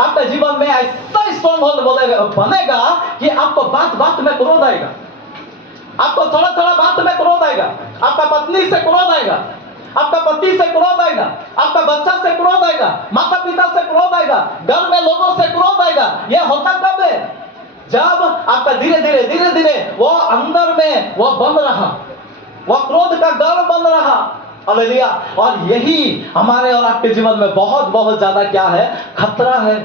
आपके जीवन में ऐसा स्ट्रॉन्ग होल्ड बनेगा कि आपको बात बात में क्रोध आएगा। आपको थोड़ा थोड़ा बात में क्रोध आएगा। आपका पत्नी से क्रोध आएगा, आपका पति से क्रोध आएगा, आपका बच्चा से क्रोध आएगा, माता पिता से क्रोध आएगा, घर में लोगों से क्रोध आएगा। यह होता कब है? जब आपका धीरे धीरे वो अंदर में वो बन रहा, वह क्रोध का डर बन रहा। हालेलुया। और यही हमारे और आपके जीवन में बहुत बहुत ज्यादा क्या है? खतरा है।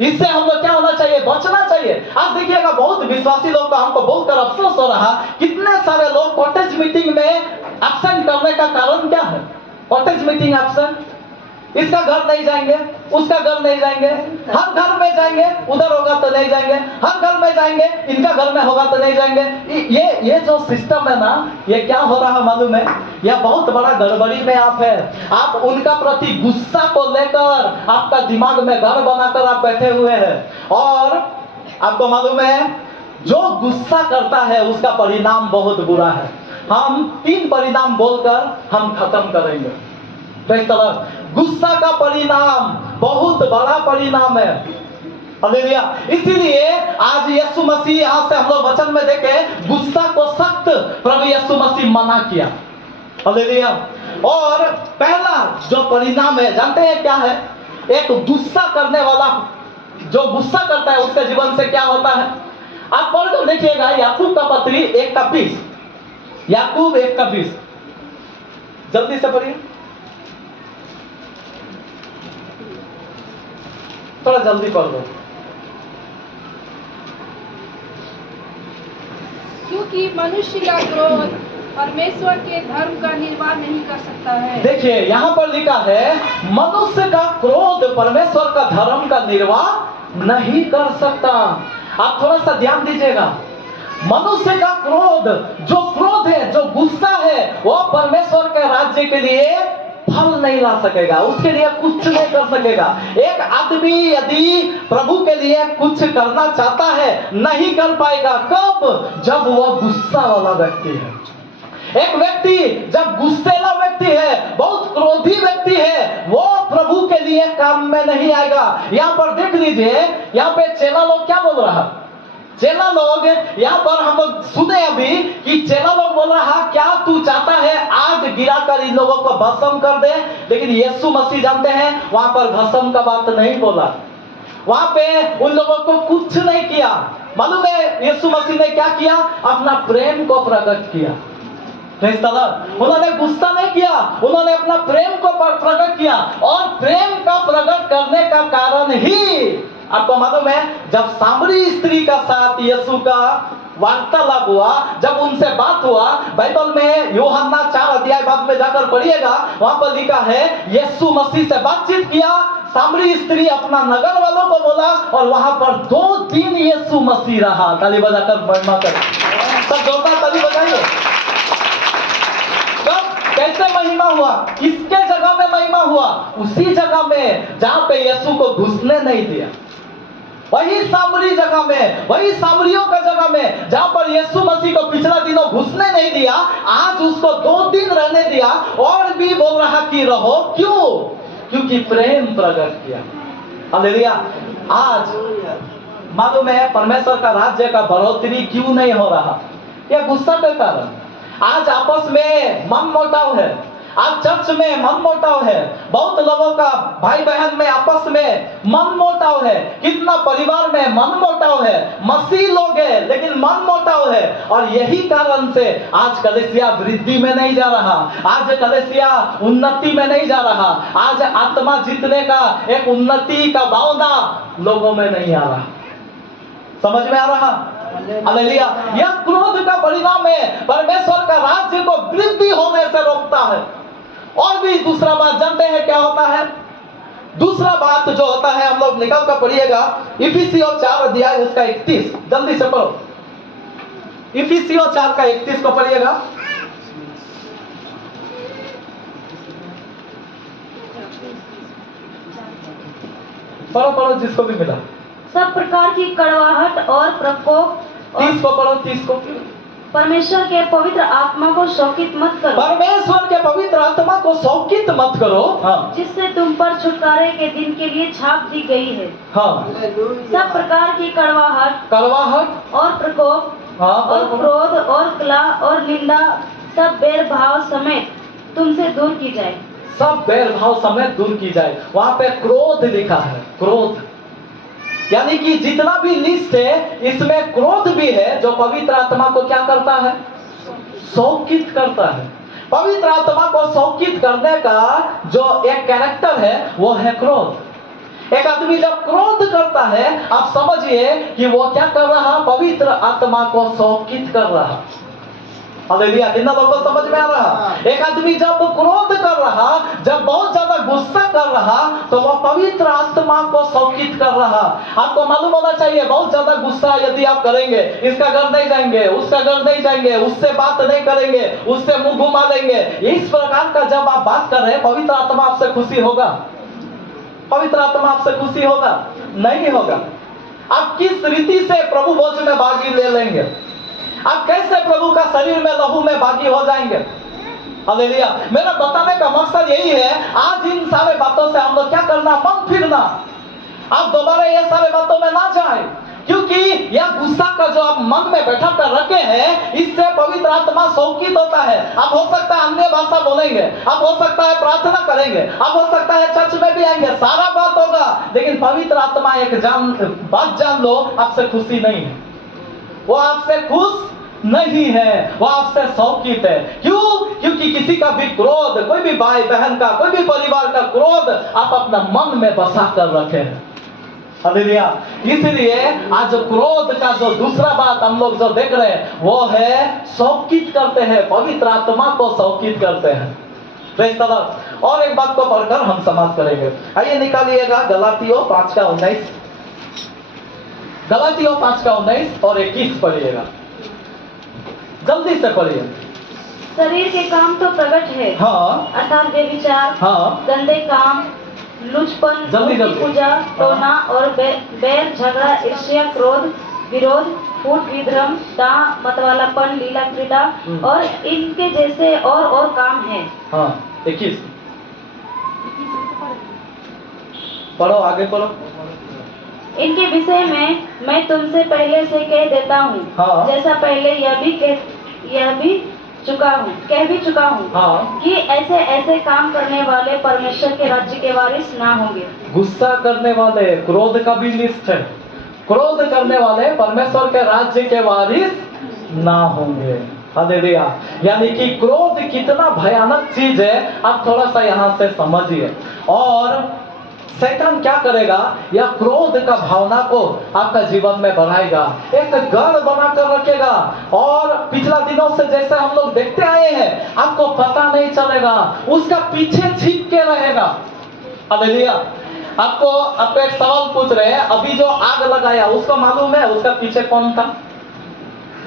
इससे हम लोग क्या होना चाहिए? बचना चाहिए। आज देखिएगा, बहुत विश्वासी लोग का हमको बोलकर अफसोस हो रहा, कितने सारे लोग कॉटेज मीटिंग में एब्सेंट करने का कारण क्या है? कॉटेज मीटिंग एब्सेंट, इसका घर नहीं जाएंगे, उसका घर नहीं जाएंगे, हर घर में जाएंगे, उधर होगा तो नहीं जाएंगे, हर घर में जाएंगे, इनका घर में होगा तो नहीं जाएंगे। ये जो सिस्टम है ना, ये क्या हो रहा मालूम है? यह बहुत बड़ा गड़बड़ी में आप है। आप उनका प्रति गुस्सा को लेकर आपका दिमाग में घर बनाकर आप बैठे हुए हैं। और आपको मालूम है, जो गुस्सा करता है उसका परिणाम बहुत बुरा है। हम 3 परिणाम बोलकर हम खत्म करेंगे। गुस्सा का परिणाम बहुत बड़ा परिणाम है। हालेलुया। इसीलिए आज यीशु मसीह, यहाँ से हम लोग वचन में देखें, गुस्सा को सख्त प्रभु यीशु मसीह मना किया। हालेलुया। और पहला जो परिणाम है, जानते हैं क्या है? एक गुस्सा करने वाला जो गुस्सा करता है उसके जीवन से क्या होता है? आप पढ़कर देखिएगा, याकूब का पत्री 1:20। याकूब 1:20, जल्दी से पढ़िए। थोड़ा जल्दी पढ़ दो। क्योंकि मनुष्य का क्रोध परमेश्वर के धर्म का निर्वाह नहीं कर सकता है। देखिए यहाँ पर लिखा है मनुष्य का क्रोध परमेश्वर का धर्म का निर्वाह नहीं कर सकता। आप थोड़ा सा ध्यान दीजिएगा, मनुष्य का क्रोध, जो क्रोध है, जो गुस्सा है, वो परमेश्वर के राज्य के लिए फल नहीं ला सकेगा, उसके लिए कुछ नहीं कर सकेगा। एक आदमी यदि प्रभु के लिए कुछ करना चाहता है, नहीं कर पाएगा। कब? जब वह गुस्सा वाला व्यक्ति है। एक व्यक्ति जब गुस्सेला व्यक्ति है, बहुत क्रोधी व्यक्ति है, वो प्रभु के लिए काम में नहीं आएगा। यहाँ पर देख लीजिए, यहाँ पे चेला लोग क्या बोल रहा है? चेला लोग, यहाँ पर हम लोग सुने अभी कि चेला लोग बोल रहा, क्या तू चाहता है आज गिराकर इन लोगों को भस्म कर दे? लेकिन यीशु मसीह जानते हैं वहां पर भस्म का बात नहीं बोला, वहां पे उन लोगों को कुछ नहीं किया। मालूम है यीशु मसीह ने क्या किया? अपना प्रेम को प्रकट किया। उन्होंने गुस्सा नहीं किया, उन्होंने अपना प्रेम को प्रकट किया। और प्रेम का प्रकट करने का कारण ही आपको मालूम है, जब सामरी स्त्री का साथ यीशु का वार्तालाप हुआ, जब उनसे बात हुआ, बाइबल में यूहन्ना 4 अध्याय बाद में जाकर पढ़िएगा, वहां पर लिखा है यीशु मसीह से बातचीत किया, सामरी स्त्री अपना नगर वालों को बोला, और वहां पर 2 दिन यीशु मसीह रहा। ताली बजाकर महिमा कर, सब जोरदार ताली बजाइए। कैसे महिमा हुआ? किसके जगह में महिमा हुआ? उसी जगह में जहां पे यीशु को घुसने नहीं दिया, वही सामरी जगह में, वही सामरियों का जगह में जहां पर यीशु मसीह को पिछला दिनों घुसने नहीं दिया, आज उसको 2 दिन रहने दिया, और भी बोल रहा कि रहो। क्यों? क्योंकि प्रेम प्रकट किया। हालेलुया। आज मालूम है परमेश्वर का राज्य का बढ़ोतरी क्यों नहीं हो रहा? यह गुस्सा के कारण। आज आपस में मनमुटाव है, आज चर्च में मनमुटाव है, बहुत लोगों का भाई बहन में आपस में मनमुटाव है, कितना परिवार में मनमुटाव है, मसीह लोग है लेकिन मनमुटाव है। और यही कारण से आज कलीसिया वृद्धि में नहीं जा रहा, आज कलीसिया उन्नति में नहीं जा रहा, आज आत्मा जीतने का एक उन्नति का भावना लोगों में नहीं आ रहा। समझ में आ रहा? हालेलुया। यह क्रोध का परिणाम है, परमेश्वर का राज्य को वृद्धि होने से रोकता है। और भी दूसरा बात जानते हैं क्या होता है? दूसरा बात जो होता है, हम लोग निकाल कर पढ़िएगा, इफिसियों 4 अध्याय उसका 31, जल्दी से पढ़ो। इफिसियों 4 का 31 को पढ़िएगा। पढ़ो पढ़ो जिसको भी मिला। सब प्रकार की कड़वाहट और प्रकोप 30 को पढ़ो, 30 को। परमेश्वर के पवित्र आत्मा को शोकित मत करो, परमेश्वर के पवित्र आत्मा को शोकित मत करो, हाँ, जिससे तुम पर छुटकारे के दिन के लिए छाप दी गई है। हाँ, सब प्रकार की कड़वाहट और प्रकोप, हाँ, और क्रोध और कला और निंदा सब बैरभाव समेत तुमसे दूर की जाए। सब बैरभाव समेत दूर की जाए। वहां पे क्रोध लिखा है, क्रोध यानी कि जितना भी लिस्ट है इसमें क्रोध भी है, जो पवित्र आत्मा को क्या करता है? शोकित करता है। पवित्र आत्मा को शोकित करने का जो एक कैरेक्टर है वो है क्रोध। एक आदमी जब क्रोध करता है, आप समझिए कि वो क्या कर रहा? पवित्र आत्मा को शोकित कर रहा। हालेलुया। कितना लोगों को समझ में आ रहा? एक आदमी जब क्रोध कर रहा, जब बहुत ज्यादा गुस्सा कर रहा, तो वह पवित्र आत्मा को शोकित कर रहा। आपको मालूम होना चाहिए, बहुत ज्यादा गुस्सा यदि आप करेंगे, इसका घर नहीं जाएंगे, उसका घर नहीं जाएंगे, उससे बात नहीं करेंगे, उससे मुंह घुमा देंगे, इस प्रकार का जब आप बात कर रहे हैं, पवित्र आत्मा आपसे खुशी होगा? पवित्र आत्मा आपसे खुशी होगा? नहीं होगा। आप किस रीति से प्रभु भोज में भागी ले लेंगे? आप कैसे प्रभु का शरीर में लहू में भागी हो जाएंगे? हालेलुया। मेरा बताने का मकसद यही है, आज इन सारे बातों से हम लोग क्या करना? मन फिरना। आप दोबारा ये सारे बातों में ना जाए, क्योंकि यह गुस्सा का जो आप मन में बैठा कर रखे हैं, इससे पवित्र आत्मा शोकित होता है। आप हो सकता है अन्य भाषा बोलेंगे, आप हो सकता है प्रार्थना करेंगे, आप हो सकता है चर्च में भी आएंगे, सारा बात होगा, लेकिन पवित्र आत्मा एक बात जान लो, आपसे खुशी नहीं है। वो आपसे खुश नहीं है, वो आपसे शौकित है। क्यों? क्योंकि किसी का भी क्रोध, कोई भी भाई बहन का, कोई भी परिवार का क्रोध आप अपना मन में बसा कर रखे हैं। हालेलुया। इसलिए आज क्रोध का जो दूसरा बात हम लोग जो देख रहे हैं वो है शौकित करते हैं, पवित्र आत्मा को शौकित करते हैं। Praise the Lord. और एक बात को पढ़कर हम समाप्त करेंगे। आइए निकालिएगा गलातियों 5:19, गलातियों 5:19 और 21 पढ़िएगा, जल्दी से पढ़िए। शरीर के काम तो प्रकट है, हाँ अर्थात व्यभिचार, हाँ गंदे काम, लुचपन, जल्दी मूर्ति जल्दी। पूजा, टोना और बैर, झगड़ा, ईर्ष्या, क्रोध, विरोध, फूट, विभ्रम, दांत, मतवालापन, लीला क्रीड़ा और इनके जैसे और काम है। हाँ 21 पढ़ो, आगे पढ़ो। इनके विषय में मैं तुमसे पहले से कह देता हूँ, हाँ। जैसा पहले कह भी चुका हूँ, हाँ। कि ऐसे ऐसे काम करने वाले परमेश्वर के राज्य के वारिस ना होंगे। गुस्सा करने वाले, क्रोध का भी लिस्ट है, क्रोध करने वाले परमेश्वर के राज्य के वारिस ना होंगे। हालेलुया। यानी कि क्रोध कितना भयानक चीज है, आप थोड़ा सा यहाँ से समझिए। और शैतान क्या करेगा, यह क्रोध का भावना को आपका जीवन में बढ़ाएगा, एक गढ़ बना कर रखेगा। और पिछला दिनों से जैसे हम लोग देखते आए हैं, आपको पता नहीं चलेगा, उसका पीछे छिप के रहेगा। हालेलुया। आपको एक सवाल पूछ रहे हैं, अभी जो आग लगाया उसको मालूम है उसका पीछे कौन था?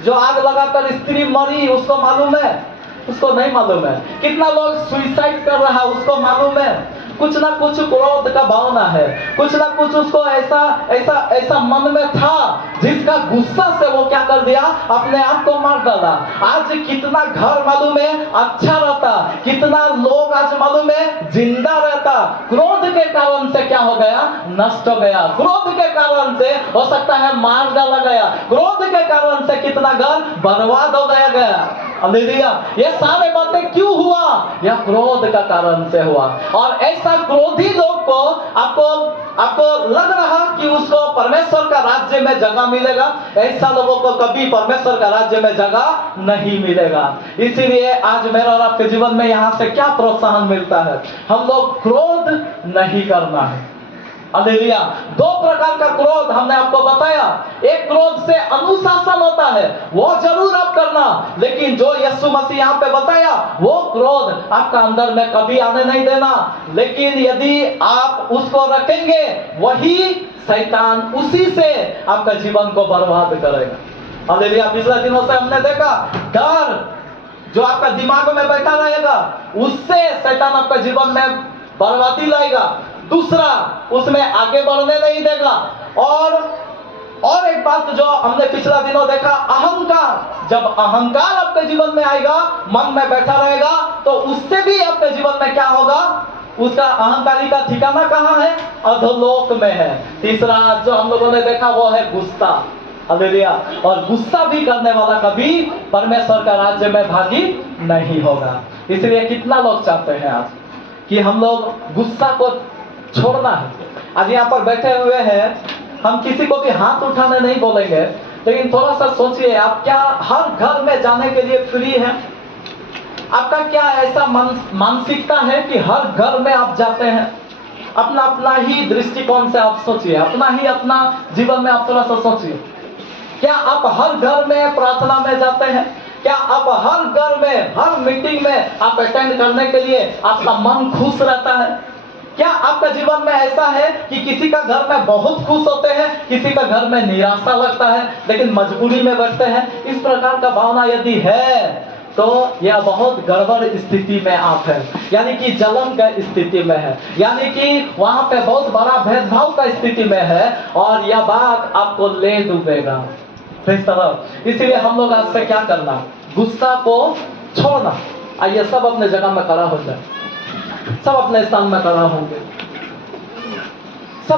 जो आग लगाकर स्त्री मरी उसको मालूम है? उसको नहीं मालूम है। कितना लोग सुसाइड कर रहा है उसको मालूम है? कुछ ना कुछ क्रोध का भावना है, कुछ ना कुछ उसको ऐसा मन में था जिसका गुस्सा से वो क्या कर दिया, अपने आप को मार डाला। आज कितना घर मालूम है अच्छा रहता, कितना लोग आज मालूम है जिंदा रहता, क्रोध के कारण से क्या हो गया, नष्ट हो गया। क्रोध के कारण से हो सकता है मार डाला गया, क्रोध के कारण से कितना घर बर्बाद हो गया। हालेलुया। ये सारे बातें क्यों हुआ? यह क्रोध का कारण से हुआ। और ऐसा क्रोधी लोग को आपको लग रहा कि उसको परमेश्वर का राज्य में जगह मिलेगा, ऐसा लोगों को कभी परमेश्वर का राज्य में जगह नहीं मिलेगा। इसीलिए आज मेरा और आपके जीवन में यहाँ से क्या प्रोत्साहन मिलता है, हम लोग क्रोध नहीं करना है। हालेलुया। दो प्रकार का क्रोध हमने आपको बताया। एक क्रोध से अनुशासन होता है, वो जरूर आप करना, लेकिन जो यीशु मसीह यहाँ पे बताया वो क्रोध आपका अंदर में कभी आने नहीं देना। लेकिन यदि आप उसको रखेंगे, वही शैतान उसी से आपका जीवन को बर्बाद करेगा। हालेलुया। पिछले दिनों से हमने देखा, डर जो आपका दिमाग में बैठा रहेगा उससे शैतान आपका जीवन में बर्बादी लाएगा। दूसरा, उसमें आगे बढ़ने नहीं देगा। और एक बात जो हमने पिछला दिनों देखा, अहंकार। जब अहंकार आपके जीवन में आएगा, मन में बैठा रहेगा, तो उससे भी आपके जीवन में क्या होगा, उसका अहंकारी का ठिकाना कहाँ है, अधोलोक में है। तीसरा जो हम लोगों ने देखा वो है गुस्सा। हालेलुया। और गुस्सा भी करने वाला कभी परमेश्वर का राज्य में भागी नहीं होगा। इसलिए कितना लोग चाहते हैं आज कि हम लोग गुस्सा को छोड़ना है। आज यहाँ पर बैठे हुए हैं, हम किसी को भी हाथ उठाने नहीं बोलेंगे, लेकिन थोड़ा सा सोचिए, आप क्या हर घर में जाने के लिए फ्री हैं? आपका क्या ऐसा मानसिकता है कि हर घर में आप जाते हैं? अपना ही दृष्टिकोण से आप सोचिए, अपना जीवन में आप थोड़ा सा सोचिए। क्या आप हर घर में प्रार्थना में जाते हैं? क्या आप हर घर में, हर मीटिंग में आप अटेंड करने के लिए आपका मन खुश रहता है? क्या आपका जीवन में ऐसा है कि किसी का घर में बहुत खुश होते हैं, किसी का घर में निराशा लगता है, लेकिन मजबूरी में बैठते हैं? इस प्रकार का भावना यदि है तो यह बहुत गड़बड़ स्थिति में आप हैं, यानी कि जलन का स्थिति में है, यानी कि वहां पे बहुत बड़ा भेदभाव का स्थिति में है, और यह बात आपको ले डूबेगा। इसलिए हम लोग आज से क्या करना, गुस्सा को छोड़ना। आइए सब अपने जगह में खड़ा हो जाए, सब अपने स्थान में खड़ा होंगे।